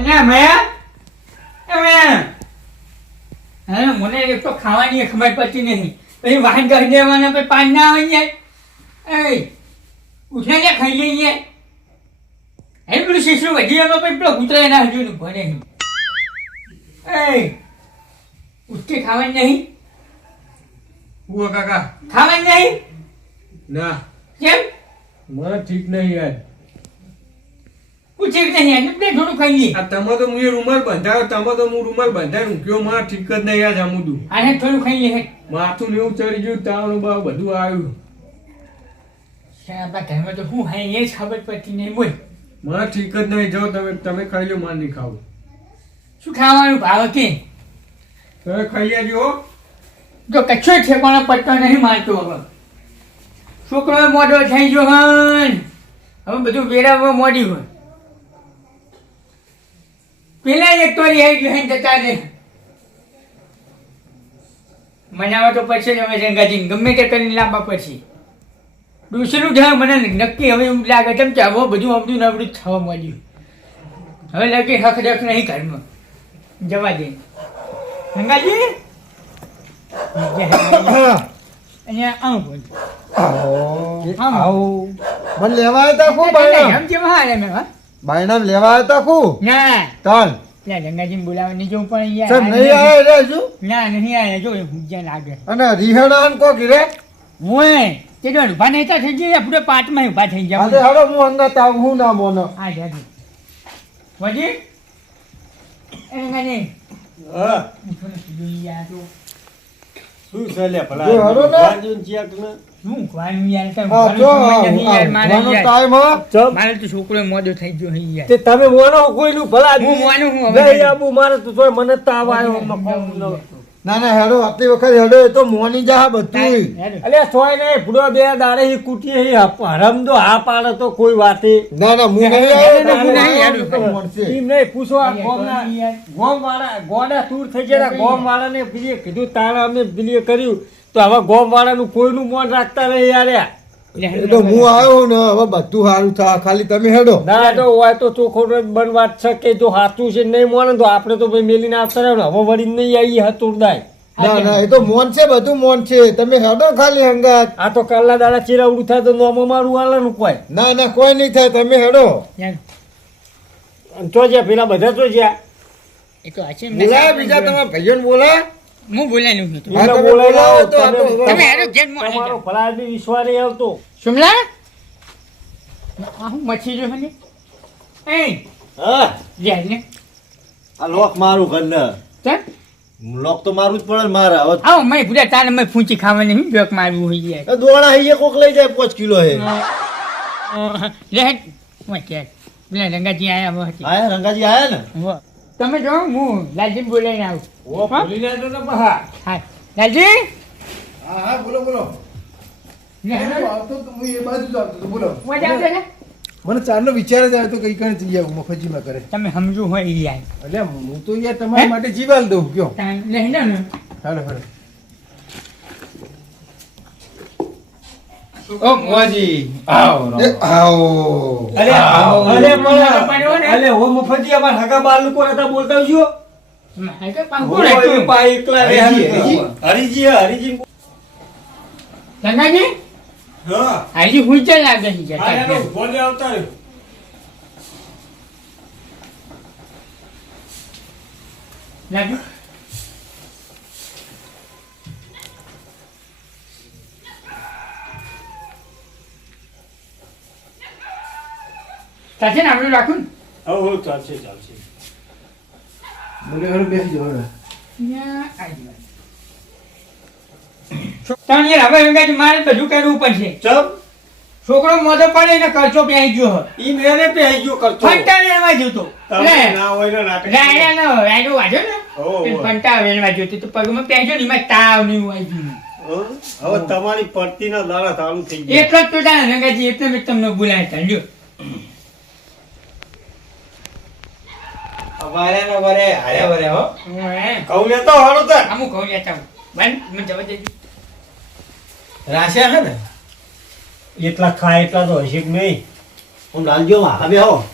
અલ્યા મેં હવે મને એક તો ખાવાની ખબર પડતી નહીં પછી વાહન કરી દેવાના પછી પાન ના આવી જાય એ ઉઠે ને ખાઈ લઈએ એ પેલું શીશું વધી ગયો પછી પેલો કૂતરા ના હજુ ભરે નહીં એ ઉઠકે ખાવાની નહીં હુઓ કાકા ખાવાની નહીં ના કેમ મને ઠીક નહીં યાર પૂછી નહીં એને બે થોડું ખાઈ લઈએ આ તમે તો હું રૂમાલ બંધાયો તમે તો હું રૂમાલ બંધાય રૂક્યો મને ઠીક જ નહીં યાર જમુદું આને થોડું ખાઈ લઈએ માથું ને એવું ચડી ગયું તાવનું બાવ બધું આવ્યું આપણા ઘરમાં તો શું હાઈ એ જ ખબર પડતી નહીં બોલ મને ઠીક જ નહીં જાઓ તમે ખાઈ લો માર નહીં ખાવું શું ખાવાનું ભાવ કે તમે ખાઈ લેજો જો કચ્છો ઠેકાણો પટ્ટો નહીં મારતો હવે છોકરો મોઢો થઈ ગયો હન હવે બધું વેરાવવા મોડી હોય પેલા એક તો રહી ગયો હે જતા રે મનાવા તો પછી જ હવે રંગાજી ગમે તે કરીને લાંબા પછી દૂસરું જ મને નક્કી હવે એવું લાગે તેમ કે હવે બધું અવડું નવડું જ થવા માંડ્યું હવે લાગે હક દખ નહીં ઘરમાં જવા દે રંગાજી અહીંયા આવું મને લેવા આવ્યા ખૂબ એમ કેમ હાલે મેં હા બાયણામ લેવા આવ્યા ખૂબ ના તન ત્યાં ગંગાજીને બોલાવવાની જો પણ સર નહીં આવે રે હજુ ના નહીં આવે જો ભૂજ્યા લાગે અને રિહણાન કો ગીરે ઓય તે જો ઉભા નહીં થઈ ગયા આપણે પાંચમાં ઉભા થઈ ગયા આજે હાલો હું અંદર આવું હું ના મોનો હા જાજી વજી એ ગંગાજી હા યાર તો શું ચાલે ભલા જો હરો ને? વાંજુન ચેક ને શું ખવાનું યાર કઈ હા જો મારે ટાઈમ મારે તો છોકરો મોડો થઈ ગયો હે યાર તે તમે મોનો કોઈનું ભલા હું મોનું હું નહીં હવે આબુ મારે તો તોય મને તાવ આવ્યો ના ના હેડો આટલી વખત હેડો એ તો મોની જા બધું અલે સોય ને ભૂડો બે દાડે હી કુટી હી હરમ દો હા પાડે તો કોઈ વાતે ના ના હું નહીં ટીમ નહીં પૂછો આ ગોમના ગોમ વાળા ગોડા દૂર થઈ ગયા ગોમ વાળાને પેલી કીધું તારા અમે પેલી કર્યું તો હવે ગોમ વાળાનું કોઈનું મોન રાખતા નહીં યાર એ તો હું આવ્યો ને હવે બધું સારું થાય ખાલી તમે હેડો ના તો હોય તો ચોખ્ખો બન વાત છે કે જો સાચું છે નહીં મોને તો આપણે તો ભાઈ મેલીને આવતા રહ્યો ને હવે વળી નહીં આવી હતુરદાય ના ના એ તો મોન છે બધું મોન છે તમે હેડો ખાલી હંગાત આ તો કલ્લા દાડા ચીરાવડું થાય તો નોમો મારું હાલવાનું કોઈ ના ના કોઈ નહીં થાય તમે હેડો ચો જ્યાં પેલા બધા ચો જ્યાં એ તો આચે બોલા બીજા તમારા ભાઈઓને બોલા હું બોલાયેલું હતું હા, તો બોલાવી લાવો, બોલાવો તો આ તો તમે- તમે હેડો જેન મોડે તમારો ભલા બી વિશ્વાસ નહીં આવતો સુમલા આ હું મચ્છી જો મને એ હા લે ને આ લોક મારું ઘર ને ચાલ લોક તો મારું જ પડે ને મારે હવે આવો મેં પૂરા તારે મેં ફૂંચી ખાવાની નહીં જોક મારવું હોય યાર દોણા હૈયે કોક લઈ જાય 5 કિલો હે લે હું કે પેલા રંગાજી આયા હતી આયા રંગાજી આયા ને તમે જો હું લાલજી બોલાઈને આવું ઓ ભૂલી જાય તો બહા હા લાલજી હા હા બોલો બોલો લે આવતો તો હું એ બાજુ જ આવતો તો બોલો મજા આવશે ને મને ચારનો વિચાર જ આવ્યો તો કઈ કઈ જઈ આવું મફતજીમાં કરે તમે સમજુ હોય ઈ યાર એટલે હું તો યાર તમારા માટે જીવાલ દઉં કયો લે ને હાલો હાલો ઓ મોજી આવો આવો અરે આવો. અરે પડ્યો ને. અરે હો મફતી અમાર હગા બાલ નું કોણ હતા બોલતા જો મારે તો પાંખો ઓય રાખ્યું. પા એકલા રે હરીજી હરીજી રંગાજી હા હાજી હુઈ ચાલ લાગે છે આ એનો બોલે આવતા રહ્યો લાગે ચાલશે ને આપણે રાખું ને? હો ચાલશે ચાલશે બોલે હાલો બેસી જાઓ હવે ત્યાં આવી વાત. ત્રણ યાર હવે રંગાજી મારે બધું કરવું પડશે ચમ છોકરો મોઢો પડે ને કરચો પહેરી ગયો હોય. ઈ મેરે પે આઈ ગયો કરતો ફંટા વેણવા જોતો તમે ના હોય ને નાટક રાયડા નો રાયડો વાજો ને ઓહો. ફંટા વેણવા જોતો તો પગમાં પહેરજો ને એમાં તાવ ને એવું આવી ગયું. હવે તમારી પડતીના દાડા ચાલુ થઈ ગયા એટલો જ તો તારે રંગાજી એટલે મેં તમને બોલાવ્યા હતા લ્યો. અમારે ને વરે હારે વરે હો હે. કહું લેતો હાલો તો અમુક કહું લેતા હું બંધ મને જવા દેજો. રાશ્યા હે ને એટલા ખાય એટલા તો હશે કે નહીં હું લાલજો માં હવે હો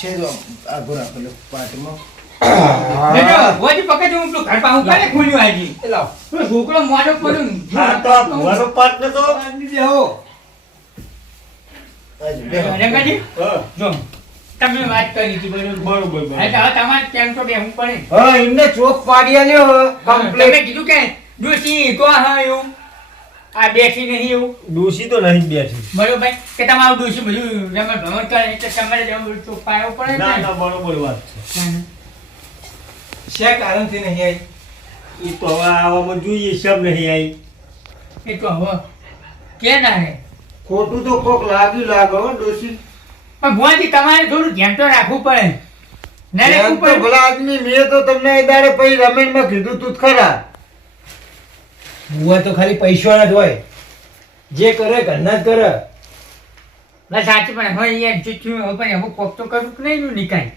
છે જો આગો રાખેલો પાટમાં લેજો, વોજી પકડ હું પેલું ઘર પાછું કાલે ખોલ્યું આજી. એ લાવ પેલો છોકરો મોઢો ખોલ્યું. આ તો આ ભુવાનો પાટ નતો. બેહો બેહો રંગાજી, હા, જો તમે વાત કરી હતી બરોબર. બરોબર, બરોબર. એટલે હવે તમારે કેમ તો બેહવું પડે. હા એમને ચોક પાડી આલ્યો કમ્પ્લેટ તમે કીધું કે ડોશી તો હા એવું આ બેઠી નહીં એવું ડોશી તો નહીં જ બેઠી. બરોબર કે તમારું ડોશી બધું રમણ ભમણ કરે એટલે તમારે જવું તો પાયો પડે ના ને. ના, બરોબર વાત છે. શેક આરામથી નહીં આવી ઈ તો હવે આવામાં જોઈએ શબ નહીં આવી. એ તો હવે કે ના હે ખોટું તો કોક લાગ્યું લાગે હો ડોશી પણ ભુવાજી તમારે થોડું ધ્યાન તો રાખવું પડે ના રાખવું એમ તો પડે. ભલા આદમી મેં તો તમને એ દાડે પછી રમેશમાં કીધું તું જ ખરા બુઆ તો ખાલી પૈસાના જ હોય જે કરે ઘરના જ કરે ના સાચું પણ હવે યાર જે થયું હવે પણ એવું કોક તો કરવું કે નહીં નિકાય.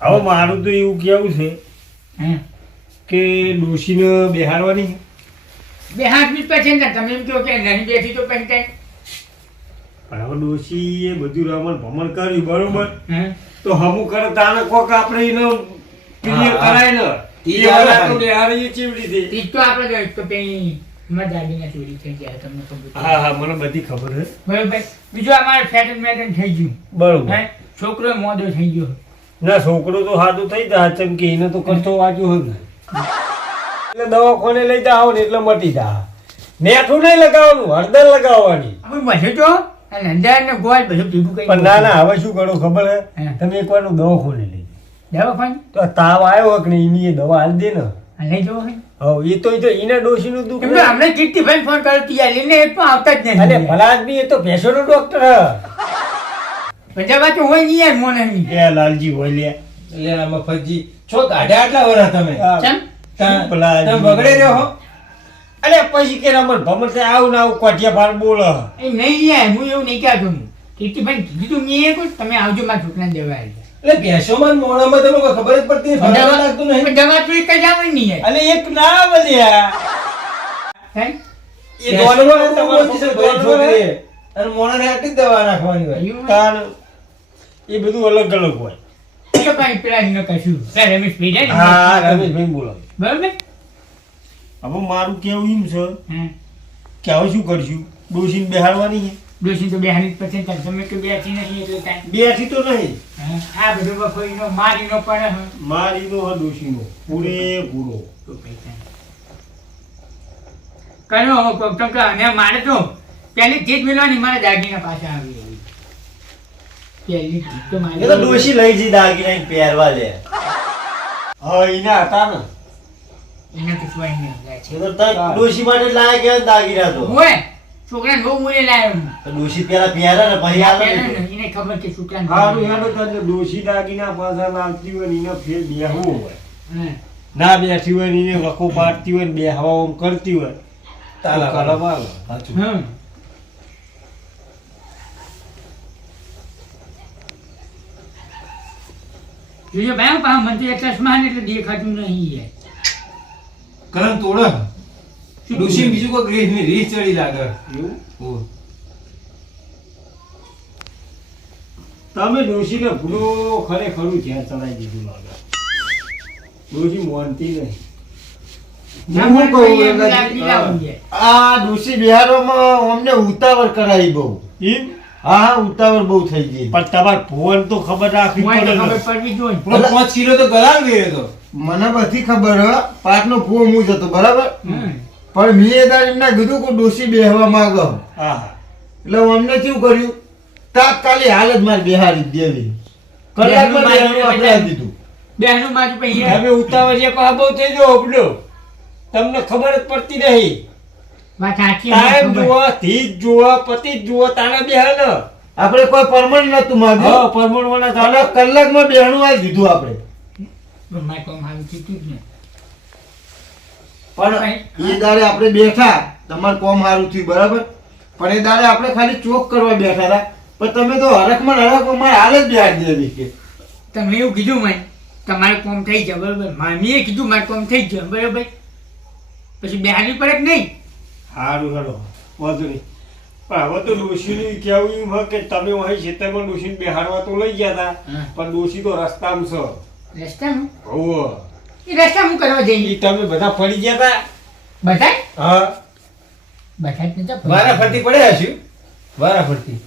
હવે મારું તો એવું કેવું છે હે કે ડોશીને બેહાડવાની. બે હાથ મિનિટ પછી ને તમે એમ કહો કે નહીં બેઠી તો પછી કઈ પણ હવે ડોશી એ બધું રમણ ભમણ કર્યું બરોબર, હે તો હમું કરે તાને કોક આપણે એનો ક્લિયર હા, કરાય ને. ઈ એ આવે હવે ખાલી. તો બેહાડીએ ચીવડી દે. ઈ તો આપણે જો તો પેલી મારા દાદીને ચોરી થઈ ગયા તમને ખબર છે. હા હા, મને બધી ખબર છે. બરોબર બીજું અમારે ફેટન મેટન થઈ ગયું બરોબર. હે છોકરો મોદો થઈ ગયો ના છોકરો તો સાદું થઈ જાય ચમ કે એને તો ખર્ચો વાંચ્યો હોય ને એટલે દવાખાને લઈ જાઓ ને એટલે મટી જા. મેઠું નહીં લગાવવાનું, હળદર લગાવવાની. હવે બધું તો અને અંદર ને ગોળ બધું ભેગું કરી પણ ના ના, હવે શું કરો ખબર હે? હે. તમે એકવાર દવાખાને લઈ જાઓ. દવાખાને તો તાવ આવ્યો હોય કે નહીં એની એ દવા હાલ દે ને. આ લઈ જવો હોય હવે એ તો એના ડોશીનું દુઃખ એમને અમને કીર્તિભાઈ ફોન કર્યો તી આ લઈને એ પણ આવતા જ અને નહીં ભલા આદમી એ તો ભેંસોનો ડોક્ટર હે. બધા તો હોય નહીં યાર મોને નહીં એ લાલજી હોય લે. એટલે આ મફતજી છો કાઢ્યા આટલા વરા તમે ચમ શું ભલા તમે આદમી? બગડે રહ્યો હો અલે પછી કે રમણ ભમણ થાય આવું ને આવું કોઠિયા ભાર બોલે. એ નહીં યાર હું એવું નહીં કહેતો હું કીર્તિભાઈ કીધું મેં એ કહું તમે આવજો મારા છોકરાને દેવા આવી એટલે ભેંસોમાં ને મોણામાં તમે કોઈ ખબર જ પડતી નહીં, ફરક લાગતું નહીં દવા તો એક જ આવે નહીં યાર અને એક ના બોલ્યા હે? એ દોડમાં તમારે છે ભાઈ છોકરી અને મોણાને આટલી જ દવા નાખવાની હોય એવું હોય? તાર એ બધું અલગ અલગ હોય. એ તો કાંઈ પેલા ન કશું પેલા રમેશભાઈ જાય ને હા રમેશભાઈ બોલો. બરોબર હવે મારું કેવું એમ છે હા કે હવે શું કરશું? ડોશીને બેહાડવાની છે. ડોશી તો બેહાડી પછી તમે કે બેઠી નથી એટલે કાંઈ બેઠી તો નહીં, હા, આ બધું બફોઈનો મારીનો પડે હે. મારીનો હે ડોશીનો પૂરેપૂરો. તો પૈસા કર્યો હો કોક તો કે અને મારે તો પહેલી ચીજ મિલવાની મારે દાગીના પાછા આવી એવી. પહેલી ચીજ તો મારે એ તો ડોશી લઈ જઈ દાગીના પહેરવા લે. હા એના હતા ને. એને તો કોઈ નહીં લાગે છે. એ તો તાર ડોશી માટે લાયા કે દાગીના તો. હોય છોકરાને બહુ મૂલ્ય લાવ્યો હું. તો ડોશી પેલા પહેરે ને પછી આલે પહેલા ને. ને એને ખબર કે છોકરાને હારું હેડો તને ડોશી દાગીના પાછા લાવતી હોય ને એને ફેર બેહવું હોય. હા. ના બેઠી હોય ને એને વખો પાડતી હોય ને બે હવા ઓમ કરતી હોય તાલા તો કરમ આવે. સાચું હમ. જોજો ભાઈ પાછા મને તો એક ચશ્મા ને એટલે દેખાતું નહીં યાર. કરમ તોડે ડોશી બીજું કોઈ ગ્રીસ ની રીસ ચડી લાગે એવું? ઓ તમે ડોશીને ભૂલો ખરેખરું ધ્યાન ચડાવી દીધું લાગે. ડોશી માનતી નહીં. હું કહું એમ એમ લાગી લાવું છે. આ ડોશી બિહારોમાં અમને ઉતાવળ કરાવી બહુ એમ? હા હા ઉતાવળ બહુ થઈ ગઈ પણ તમારે ભુવન તો ખબર રાખવી મોય તો પડે ખબર ને. પડવી જોઈએ. પેલો 5 કિલો તો ગલાલ ગયો તો મને બધી ખબર હ પાટનો ફૂ હું જ હતો બરાબર હમ. પણ મેં એ દાડે એમને કીધું કે ડોશી બેહવા માંગો હા હા. એટલે અમને શું કર્યું તાત્કાલિક હાલ જ મારે બેહાડી જ દેવી કલાકમાં બેહાડવું આપણે આપી દીધું બેહનું બાજુ પછી તમે ઉતાવળ છે પણ આ બહુ થઈ ગયો ઉપડો. તમને ખબર જ પડતી નહીં. વાત સાચી ટાઈમ ખબર. જુઓ, ધીજ જુઓ, પતિ જ જુઓ, તાના બેહે ને. આપણે કોઈ પરમણ નતું હા, માંગ્યું પરમણવાના અને તાના. કલાકમાં બેહણું આવી દીધું આપણે પણ મારે કોમ હારું થયું જ ને. પણ એ દાડે આપણે બેઠા તમારે કોમ સારું થયું બરાબર પણ એ દાડે આપણે ખાલી ચોક કરવા બેઠા હતા પણ તમે તો હરખમાં ને હરખમાં મારે હાલ જ બેહાડી દેવી કે તમે એવું કીધું મને તમારે કોમ થઈ જાય બરોબર મામીએ કીધું મારે કોમ થઈ જાય બરોબર પછી બેહાડી પડે કે નહીં. હારું હેડો, વાંધો નહીં. પણ હવે તો ડોશીનું કેવું એમ હોય કે તમે અહીં ખેતરમાં ડોશીને બેહાડવા તો લઈ ગયા હતા હા. પણ ડોશી તો રસ્તામાં છે રસ્તામાં હોવે. એ રસ્તા હું કરવા જઈએ ઈ તમે બધા પડી ગયા હતા બતાય હા બતાય ને તો વારા ફરતી પડે હશું વારા ફરતી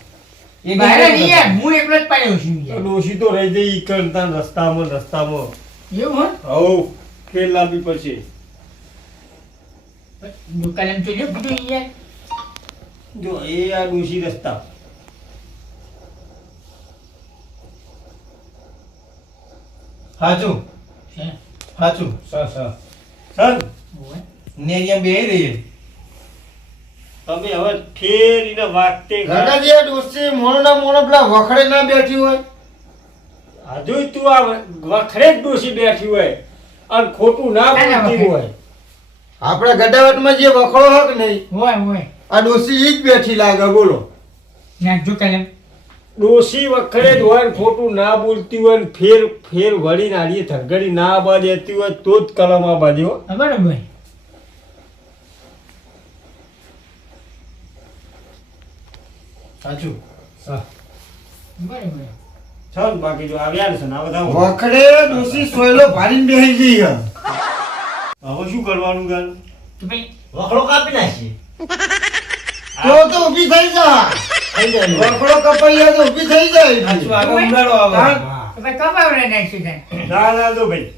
એક બહાર એક નહીં યાર, હું એકલો જ પડ્યો છું તો યાર. ડોશી તો રહી જઈ ઈ કરતા રસ્તામાં એવું હો હવ ખેલ લાંબી પછી દુકાન એમ તો જો બધું યાર જો એ આ ડોશી રસ્તા સાચું છે. સાચું સર ઓવે. નેરિયા બે રહી તમે હવે ઠેરીને વાગતે કાકાજી આ ડોસી મોણના મોણ પેલા વખડે ના બેઠી હોય હજુ તું આ વખરે જ ડોશી બેઠી હોય અને ખોટું ના ના, બોલતી વખરે. હોય આપણે ગડાવટમાં જે વખડો હોય કે નહીં હોય હોય આ ડોસી ઈ જ બેઠી લાગે બોલો નાખજો કલમ ડોશી વખરે જ હોય ને ખોટું ના બોલતી હોય ને ફેર વળી નાડીએ થરગડી ના બાજતી હોય તો જ કલમમાં બાજ્યો હા, બરોબર સાચું બરોબર ચાલ બાકી જો આવ્યા ને છે ને આ બધા વખડે ડોસી સોયલો ભારીને બેસી જઈ હે. હવે શું કરવાનું ગાન તો ભાઈ વખડો કાપી નાખીએ તો ઊભી થઈ જા થઈ જાય ને. વખડો કપાઈ જાય તો ઊભી થઈ જાય સાચું આગળ ઉડાડો આવે હા. તો ભાઈ કપાવડે નાખી દે ના દો ભાઈ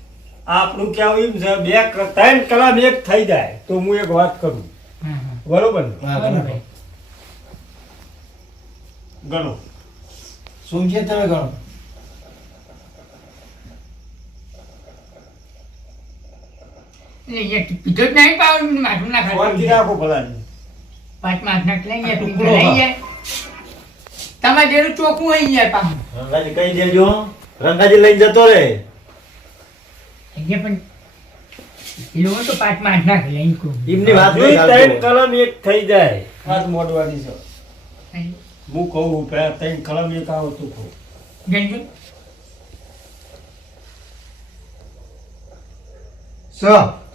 આપણું કેવું એમ છે ત્રણ કલાક એક થઈ જાય તો હું એક વાત કરું હા હા બરોબર ને હા, બરોબર બરાબર. ગણો સમજે તમે ગણો એટલે યાર પીધો જ નહીં પાવ માથું ના શાંતિ ખાતું રાખો ભલાની પાંચ માથ નાખ લઈ યાર ટુકડો પીધો લઈ હા. યાર તમારે જેવું ચોખ્ખું હોય યાર પાછું રંગાજી કઈ દેજો રંગાજી લઈને જતો રે અહીંયા પણ એ લોકો તો પાંચ માથ નાખ લઈ કહું એમની વાત હજુ નહીં ત્રણ ચાલતો. કલમ એક થઈ જાય વાત મોડવાની છે હું કહું પેલા ત્રણ કલમ એક આવો તું કહું ગણજો સ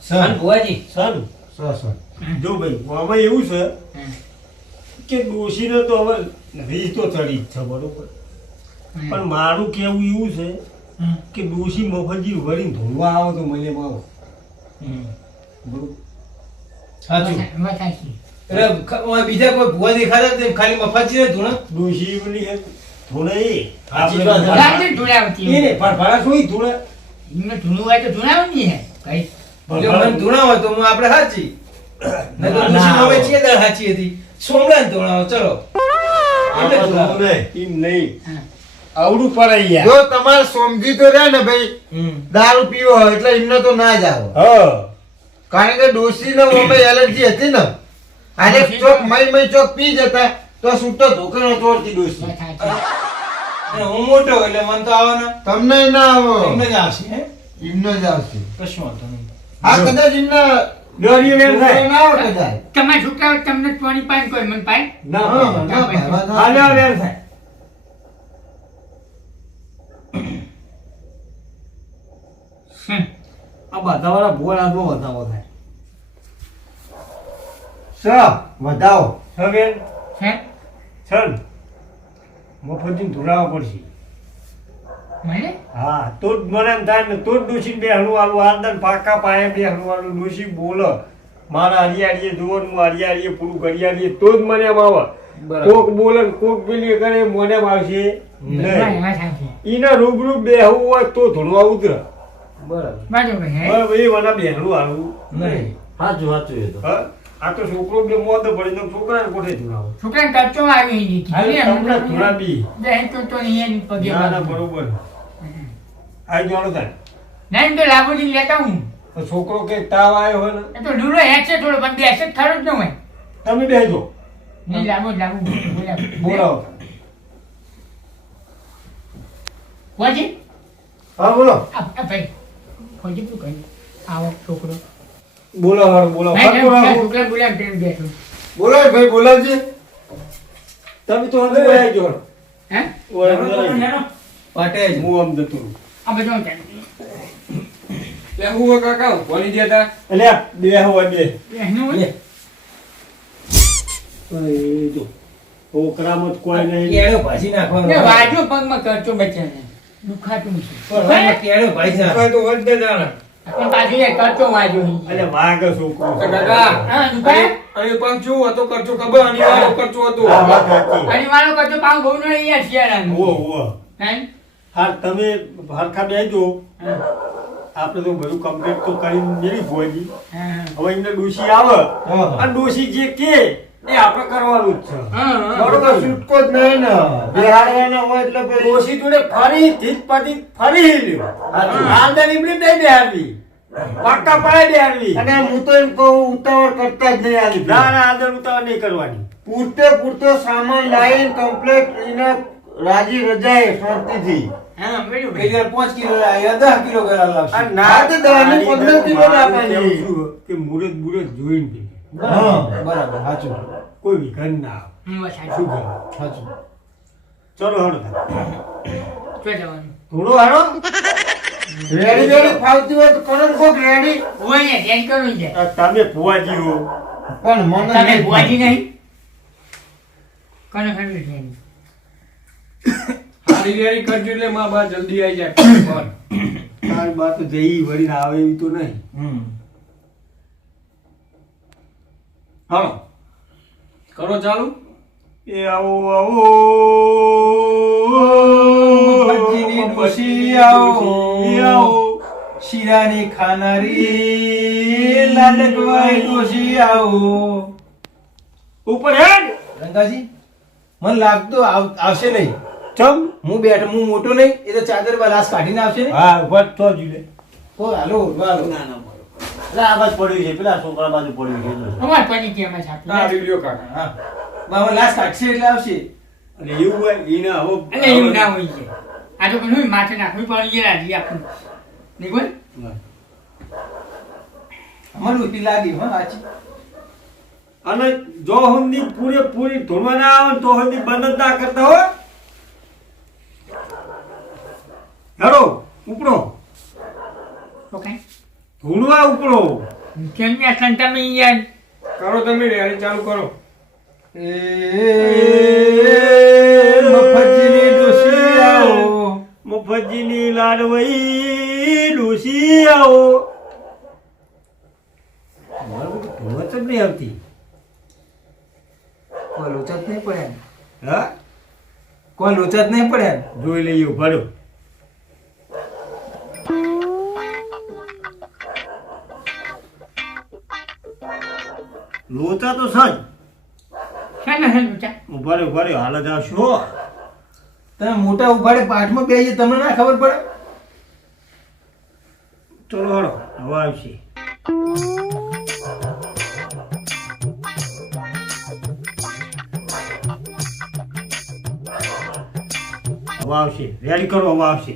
સન ભુવાજી સારું સ જો ભાઈ આમાં એવું છે હા. કે ડોશીને તો હવે રીત તો ચડી જ છે બરોબર પણ મારું કેવું એવું છે હા. કે ડોશી મફતજી વળીને ધોવા આવો તો મને આવો બરોબર સાચું વાત સાચી. એટલે બીજા કોઈ ભુવા દેખાતા જ નહીં, ખાલી મફતજી ને ધૂણા ડોશી પેલી હે ધોળે એ સાચી વાત. ગાંધી ધૂળાવતી હોય. એને ભાડા શું ધોળે એમને ધૂળું હોય તો ધૂળાવું જ નહીં કઈ જો મને ધૂણા હોય તો હું આપણે સાચી ના, નહીં તો ના. ડોશી હવે છે દાળ સાચી હતી સોમડા ધૂણા ચલો એટલે ધૂણાવો. એમ નહીં હા. આવડું પડે યાર જો તમારે સમજી તો રહ્યા ને ભાઈ હમ. દારૂ પીવો હોય એટલે એમને તો ના જ આવે હા કારણ કે ડોસીને ઓમે એલર્જી હતી ને અને ચોક મય ચોક પી જતા તો છૂટો ધોકાનો તોડતી ડોસી વાત સાચી. અને હું મોટો એટલે મને તો આવવાના તમને ના આવે એમને જ આવશે હે એમને જ આવશે કશું વાંધો નહીં આ કદાચ એમને ડોરી વેર થાય ના આવે કદાચ તમારા છોકરાઓ તમને પાણી પાન કોઈ મને પાય ના હા, ભાઈ. ના ભાઈ, વાત આને સાચી. વેર થાય આ બધાવાળા ભૂવા હાથમાં વધાવો થાય સ વધાવો હવે હે છન મફતજી ધોળાવવા પડશે મને હા તો જ મને એમ થાય ને તો જ ડોશી બેહણું વાળું આંદર પાકા પાયે બેહણું વાળું ડોશી બોલે મારા હરિયાળીએ જુઓ ને હું હરિયાળીએ પૂરું ઘડિયાળીએ તો જ મને એમ આવે બરાબર. કોક બોલે ને કોક પેલી કરે મને એમ આવશે નહીં વાત સાચી. ઈને રૂબરૂ બેહવું હોય તો ધોળવા ઉતરે બરાબર બરોબર હે બરાબર એ મને બેહણું વાળું નહીં સાચું સાચું એ તો હા આ તો છોકરો બે મોદ પડી તો છોકરાને કોઠે ધોળાવો છોકરાને કચ્ચો આવી દીધી હાલ તમને ધોળાવી બેન તો નહીં પગે ના ના વાગતું. બરોબર આ જોડો થાય ના એમ તો લાબુજી લેતા હું તો છોકરો કે તાવ આવ્યો હોય ને એ તો લૂલો હેડ છે થોડો પણ બેસે જ ખરો જ ન હોય તમે બેહજો નહીં લાવો બોલાવો બોલાવો વાજી હા બોલો આ ભાઈ ખોજી શું કહ્યું આવો છોકરો બોલાવો બોલાવો નહીં, ફરકો નહીં, રાખો. છોકરા બોલાવ તેમ બેઠો બોલાય ભાઈ બોલાવજે તમે તો અંદર બેહજો હે ઓય અંદર આવી. પાટે જ હું આમ જતો રહું. આ બધું હું ચાલે. એટલે હું હોય કાકા કોની દેતા એટલે આ બે હોય બે બેહનું હોય? એ જો છોકરામાં જ કોઈ નહીં કેળો ભાજી નાખવાનો ને વાજો પગમાં કરચો બચ્ચાને દુખાતું છે પણ કેળો ભાજી નાખ. તો વધે જાણે પણ પાછું એ કરચો વાજો અને વાઘ છોકરો કાકા હા દુખાય અને પણ શું હતો કરચો ખબર અનિવાર્ય કરચો હતો હા, વાત સાચી. અને મારો કરચો પાઉં બહુ નહીં યાર શિયાળાનું ઉવ્વ, ઉવ્વ. હે હા તમે હરખા બેજો આપણે તો બધું કમ્પ્લીટ તો કરીને મેળી ભોજી હા હવે એમને ડોશી આવે હા. અને ડોશી જે કે એ આપણે કરવાનું જ છે હા બરોબર છૂટકો જ નહીં ને બેહાડવાના હોય એટલે પછી ડોશી જોડે ફરી ધીજ પતિ ફરી લ્યો આંદર ઇમલી નહીં બેહારવી પાક્કા પાડે બેહારવી અને હું તો એમ કહું ઉતાવળ કરતા જ નહીં આ રીતે. ના ના આંદર ઉતાવળ નહીં કરવાની પૂરતો સામાન લાવીને કમ્પ્લેટ એને રાજી રજાએ શાંતિથી હા મેળ્યું પેલી વાર 5 કિલો લાવ્યા 10 કિલો ગળા લાવશે. આ હા, તો દસ ની 15 કિલો જ આપવાની. કેવું છું કે મુરત મુરત જોઈને પીવે. હા. બરાબર સાચું કોઈ વિઘન ના આવે. શું કરે? સાચું. ચલો હળો શું જવાનું થોડો હારો રેડી ફાવતી હોય તો કરો ને કોક રેડી. હોય ને ધ્યાન કરવું છે તમે ભુવાજી હો પણ મને તમે નહીં ભુવાજી નહીં કોને ખબર છે હારી રેડી કરજો એટલે માં બા જલ્દી આવી જાય તારી બા તો જઈ વળીને આવે એવી તો નહીં હાલો કરો ચાલુ એ આવો આવો મફતજીની ડોશી આવો. શીરાની ખાનારી લાડકવાઈ ડોશી આવો. ઉપર હેડ રંગાજી મને લાગતું આવશે નહીં. ચમ હું મોટો નહીં એ તો ચાદર બાલાસ કાઢીને આવશે ને. હા વટ તો જુલે ઓ હાલો હાલો. એટલે આ બાજુ પડ્યું છે પેલા છોકરા બાજુ પડ્યું છે અમાર પની કે અમાર સાથે હા લ્યો કાકા હા બાબા લાસ કાઢશે એટલે આવશે. અને એવું હોય એને હવે એટલે એવું ના હોય છે આ તો ઘણું માથે નાખવું પણ એ રાજી આપું નહીં બોલ અમારું ઉતી લાગી હા સાચી. અને જો હુંદી પૂરેપૂરી ધોળવા ના આવે તો હુંદી બંધ જ ના કરતા હોય હેડો ઉપડો ઓકે ધોળવા ઉપડો કેમ કે સંતા મે યાર કરો તમે રેડી ચાલુ કરો એ મફતજીની ડોશી આવો. મફતજીની લાડવઈ ડોશી આવો ધોળવા જ નહીં આવતી કોઈ લોચા જ નહીં પડ્યા હા કોઈ લોચા જ નહીં પડ્યા. જોઈ લઈએ ઉભાડો લોચા તો સજ શાના હે બેટા ઉભાડે હાલ જ આવશો તમે મોટા ઉભાડે પાઠમાં બેસીએ તમને ના ખબર પડે. ચલો હળો હવે આવશે હવે આવશે રેડી કરો હવે આવશે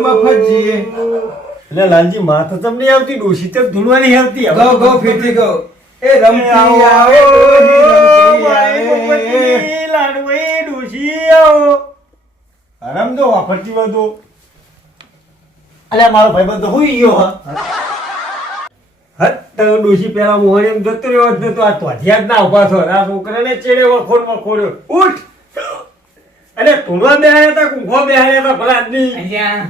મફતજી એટલે લાલજી માથા તમને આવતી ડોસી તો ધૂળવાની આવતી ગો ગો ફીરથી ગો. એ રમતી આવે લાડવાઈ ડોસી આવો આરામ તો વાપરતી બધો અલ્યા મારો ભાઈબંધ તો હુઈ ગયો હા હત તો ડોસી પેલા મોહન એમ જતો રહ્યો જ નતો આ તોધિયા જ ના ઉભા થયો આ છોકરાને ચેડે વખોડ્યો ઉઠ અરે ધૂળવા બેહાડ્યા હતા ઊંઘવા બેહાડ્યા હતા ભલા આદમી અલ્યા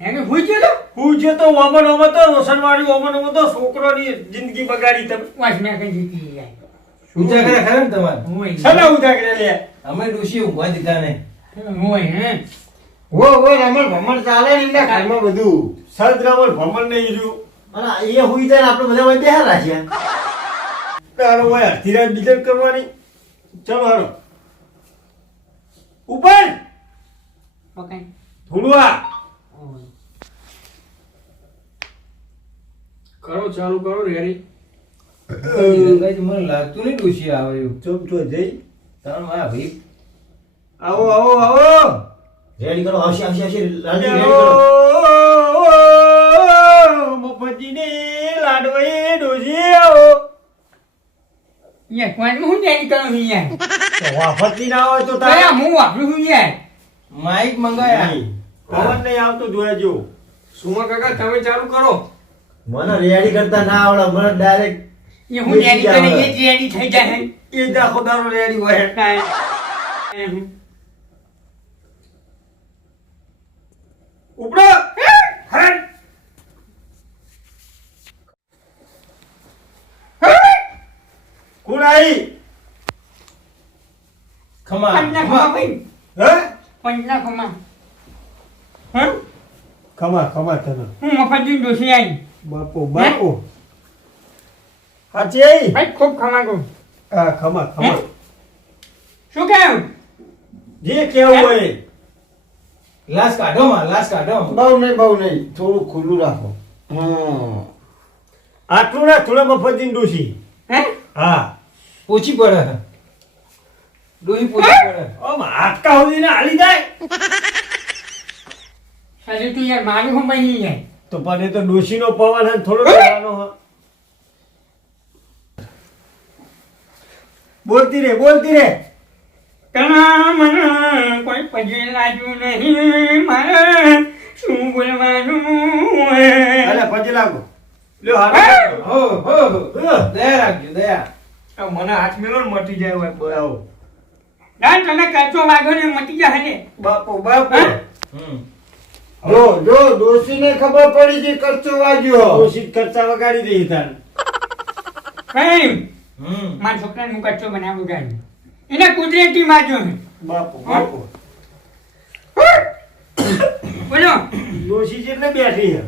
એને ભૂઈ ગયો તો હું જે તો ઓમન ઓમન તો રોશનવાળી ઓમન ઓમન તો છોકરોની જિંદગી બગાડી તમે વાસ મે કઈ જીતી જાય ઊંચા કરે ખરા ને તમારે. હોય સલા ઉજાગરે લે અમે ડોશી ઊંઘવા દીધા નહીં. હોય હે વો રમણ ભમણ ચાલે ને એમના ઘરમાં બધું સદરાવલ ભમણ નહીં રહ્યું અને એ હુઈ જાય ને આપણે બધા વચ્ચે બેહા રાખ્યા તારો હોય અડધી રાત બીજર કરવાની ચલો હાલો ઉપર ઓકે ધૂળવા કરો ચાલુ કરો રેડી રંગાજી મને લાગતું નહીં ડોશી આવે એવું. ચમચો જઈ તારો આ ભાઈ આવો આવો આવો રેડી કરો આવશે લાલજી રેડી કરો મફતજીની લાડવાઈ ડોસી આવો યાર કોણ હું જાણી કરું યાર વાફરતી ના હોય તો તારે હું વાપરું છું યાર માઈક મંગાયા. પવન નહીં આવતો જોયા જો સુમા કાકા તમે ચાલુ કરો મને રેડી કરતા ના આવડે મને ડાયરેક્ટ એ હું રેડી કરે એ જ રેડી થઈ જાય એ દાખો દારો રેડી હોય કાંઈ. ઉપડો હટ કોણ આઈ ખમા પંચના ખમા ભાઈ હે પંચના ખમા હા ખમા તને હું મફતજી ડોસી આવી બાપો હાચી આઈ ભાઈ ખૂબ ખમા કહું હા ખમા શું કહ્યું જે કેવું હોય લાશ કાઢો માં લાશ કાઢો બહુ નહીં થોડું ખુલ્લું રાખો આટલું ના થોડા મફતજીન ડોશી હે હા પોચી પડે ડોહી પોચી પડે આમ હાટકા સુધી ને હાલી જાય અરે તું યાર મારું હું બની જાય તો પણ એ તો ડોશીનો પવન હે થોડો લેવાનો હ બોલતી રે કણા મને કોઈ પગે લાગ્યું નહીં મારે શું બોલવાનું અલે પછી લાગો લ્યો હાથ હો દયા રાખજો દયા મને હાથ મેલો ને મટી જાય હોય આવો ના તને કચો વાગ્યો ને મટી જાય ને બાપો જો ડોશીને ખબર પડી કે કરચો વાગ્યો ડોશી ખર્ચા વગાડી દઈ તાર કઈ મારા છોકરાને હું કચો બનાવું ગાડી એને કુદરતી માજો બાપો બોલો ડોશી જેટલે બેઠી હે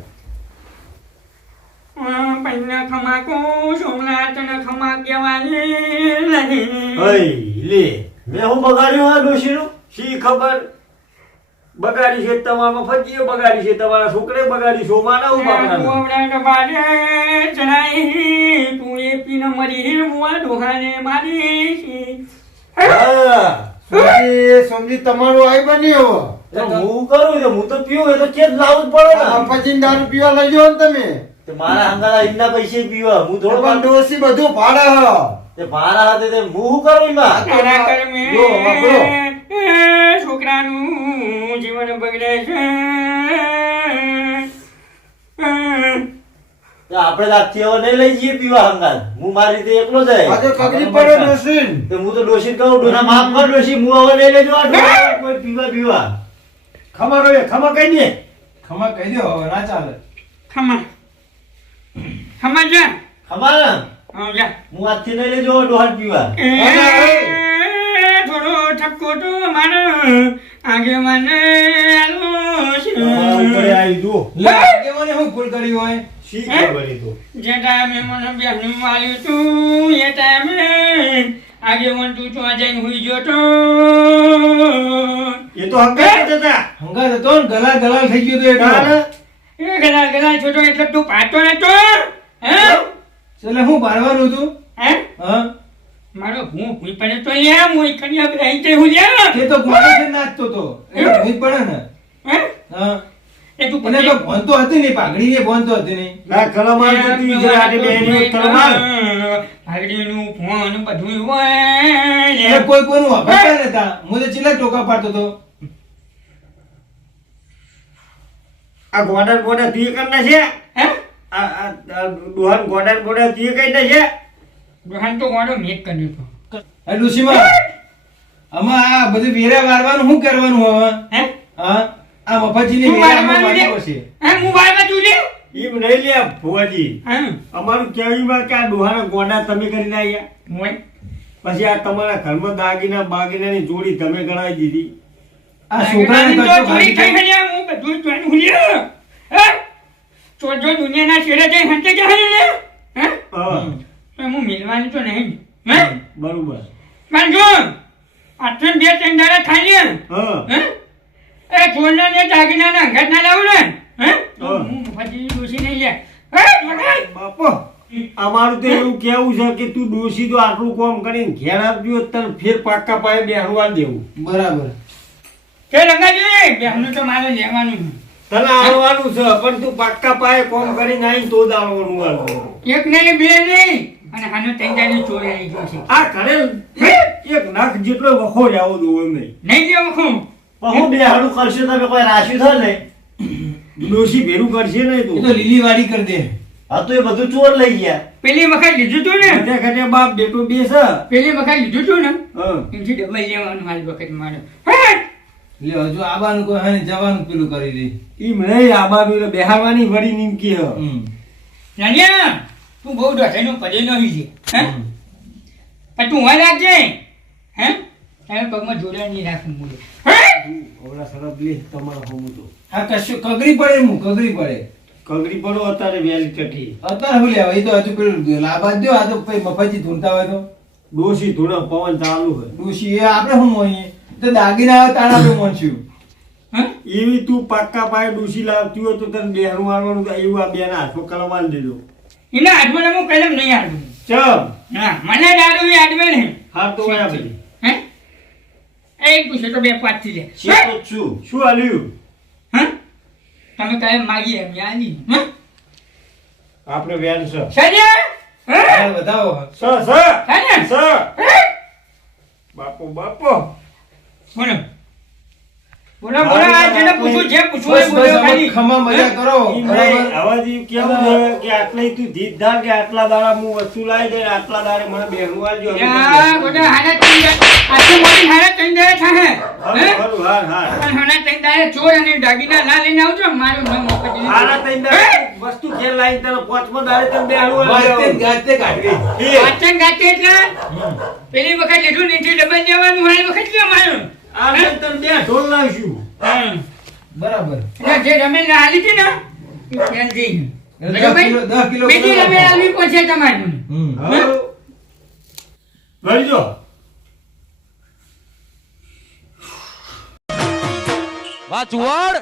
પૈના ખમા કો સોમનાથને ખમા કહેવાની નહીં હઈ લે મેં હું બગાડ્યું આ ડોશીનું શી ખબર બગાડી છે તમારા ફજીએ બગાડી છે તમારા છોકરે બગાડી સોમાના હું બાપરાના ગોવડા બારે ચડાઈ તું એ પીન મરી મુઆ ડોહાને મારી સમજી તમારું આઈ બન્યો તો હું કરું તો હું તો પીવું એ તો ચેત લાવવું જ પડે ને પછી દારૂ પીવા લઈ જાઓ ને તમે તો મારા હંગાલા ઇન્ના પૈસે પીવા હું થોડો પણ ડોશી બધું ભાડે હ તે મારા હાથે તે હું શું કરું એમાં તારા કર્મે જો, વાપરો. છોકરાનું જીવન બગડે છે તો આપણે રાતથી હવે નહીં લઈ જઈએ પીવા હંગાલ હું મારી રીતે એકલો જાય આજે કગરી પડે ડોશી તો હું તો ડોશી કહું ડોના માફ કર ડોશી હું હવે લઈ લેજો આ ડોશી કોઈ પીવા ખમા રો ખમા કઈ દે ખમા કહી દો હવે ના ચાલે ખમા ખમા જા ખમા ને હા જા હું આજથી નહીં લેજો ડોહાટ પીવા થોડો ઠપકો તો મારો આગે મને આલો છે તમારા ઉપર આવી દો લે આગે મને હું ભૂલ કરી હોય શી ખબર એ તો જે ટાઈમે મને બેહનું માલ્યું તું એ ટાઈમે આગે મન તું તો જઈને હુઈ ગયો તો એ તો હંગાત જ હતા હંગા હતો ને ગલાલ થઈ ગયો તો તારે એટલે એ ગલા છોટો એટલે તું પાતો નતો હે એટલે હું બારવાનું હતું હે હા મારો હું ભૂઈ પડે તો લે હું કન્યા પર અહીં તે હું લે તે તો ગોળે છે નાચતો તો એટલે ભૂઈ પડે ને હે હા એ તું એને તો ભણતો હતી નહીં પાઘડી ને ભણતો હતી નહીં ના કલમાલ તો તું ઇધર આટે બેહની કલમાલ ભાગડીનું ફોન બધું હોય એટલે કોઈ કોઈનું વાપરતા નતા હું તો ચીલા ટોકા પાડતો તો આ ગોડા તું કર ના છે હે આ દોહન ગોડા તું કઈ ના છે દોહાન તો ગોડો મેક કર્યો તો એ ડુસીમાં આમાં આ બધું વેરા મારવાનું શું કરવાનું હવે હે હા આ મફતજીની હું વેરા મારવાનું મારવા લે પડશે હે હું વાળવા તું લે એમ નહીં લે ભુવાજી હા અમારું કેવી વાત કે આ દોહાના ગોડા તમે કરીને આવ્યા મોય પછી આ તમારા ઘરમાં બાગીનાની જોડી તમે ગણાવી દીધી આ છોકરાને તો કશો ચોરી થઈ ખાલી ગયા હું બધું જોઈને હું લે હે જો દુનિયાના છેડે જઈ હંતે કે હે લે હે હા તો હું મિલવાની તો નહીં હે બરોબર પણ જો આટલે બે ત્રણ દાડા ખાઈ લે હા હે એ છોડના ને દાગીનાના અંગત ના લાવું ને હે હા. હું પછી દોશી નહીં લે હે મગાઈ બાપો અમારું તો એવું કેવું છે કે તું ડોશી તો આટલું કામ કરીને ઘેર આપજો તને ફેર પાક્કા પાયે બેહવા દેવું બરાબર કે રંગાજી બેહનું તો મારે લેવાનું તને આવવાનું છે પણ તું પાક્કા પાયે કામ કરીને આવીને તો જ આવવાનું વાળું. એક નહીં બે નહીં અને આનો ત્રણ ચોરી આવી ગયો છે આ ઘરે એક નાક જેટલો વખો જ આવો દો નહીં નહીં દેવું ખું પણ હું બેહાડું કરશે તમે કોઈ રાશિ થાય ને ડોશી ભેરું કરશે નહીં એ તું તો લીલી વાડી કરી દે હા તો એ બધું ચોર લઈ ગયા. પેલી વખત લીધું તું ને, ઘટે ઘટે બાપ બેટો બે છે. પેલી વખત લીધું તું ને, હા. એનથી ડબલ લેવાનું હાલ વખત મારે. હે! લ્યો હજુ આબાનું કોઈ હે ને જવાનું પેલું કરી દે. ઈ મને આબાનું બેહારવાની વળી નીમકી હ. રાણિયા, તું બહુ ડોસાઈનો પડે નહીં છે. હે? પણ તું હોય રાખજે. હે? તારા પગમાં જોડા નહીં રાખું મૂળે. હે? ઓલા સરબ લે તમારો હોમું તો. હા કશું કગરી પડે હું કગરી પડે. કગરી પડો અત્યારે વેલી ચટી. અત્યારે હું લેવા એ તો હજુ પેલું લાભા દો આ તો પછી મફતથી ધૂણતા હોય તો ડોશી થોડા પવન ચાલુ હે. ડૂસી એ આપણે શું મોઈએ તો દાગીના આવે તાણ આપણે મોનશું. હે? એવી તું પાક્કા પાયે ડોશી લાવતી હોય તો તને બેહરું મારવાનું તો એવું આ બેના હાથમાં કલમાલ દેજો. એના હાથમાં હું કલમ નહીં આડું. ચમ હા, મને દારૂ એ આડવે નહીં. હાર તો વયા બધી. હે? એક પૂછે તો બે પાંચથી લે. શી તો શું આલ્યું? હે? તમે કાંઈ માગી એમ યાદી. હે? આપણે વેન છે. સરિયા? હે? હા, બતાવો સરિયા? હે? બાપો બાપો. બોલો. બોલો બોલો આ જેને પૂછું જે પૂછવું એ બસ બોલો બસ ખાલી. ખમા મજા કરો ઈ બરાબર. નહીં, આવાજી કેવું છે કે આટલે તું ધીત ધાર કે આટલા દાડા હું વસ્તુ લાવી દે આટલા દાડે મને બેહરું આલજો. યા, બોલો હારા ત્રણ આટલી મોટી હારા ત્રણ દાડે થાય. હે? હારું, હાર, હાર. પણ હારા ત્રણ દાડે ચોર અને દાગીના ના લઈને આવજો મારું નામ મફત નહીં. હારા તઈને દાડે વસ્તુ ઘેર લાવીને તને પાંચમો દાડે તને બેહરું આલજો. વાતે ગાતે કાઢવી. વાંચન ગાતે એટલે પેલી વખત લીધું નીચે ડબલ દેવાનું હાલ વખત કેમ મારું. આ બેન તને બે ઢોલ લાવીશું. હા. બરાબર એટલે જે રમેલ ને હાલી હતી ને એ ફેલ જઈ ગયું. એટલે 10 કિલો બીજી રમેલ આવી પહોંચે તમારું. હારું. વળજો. વાચુવાડ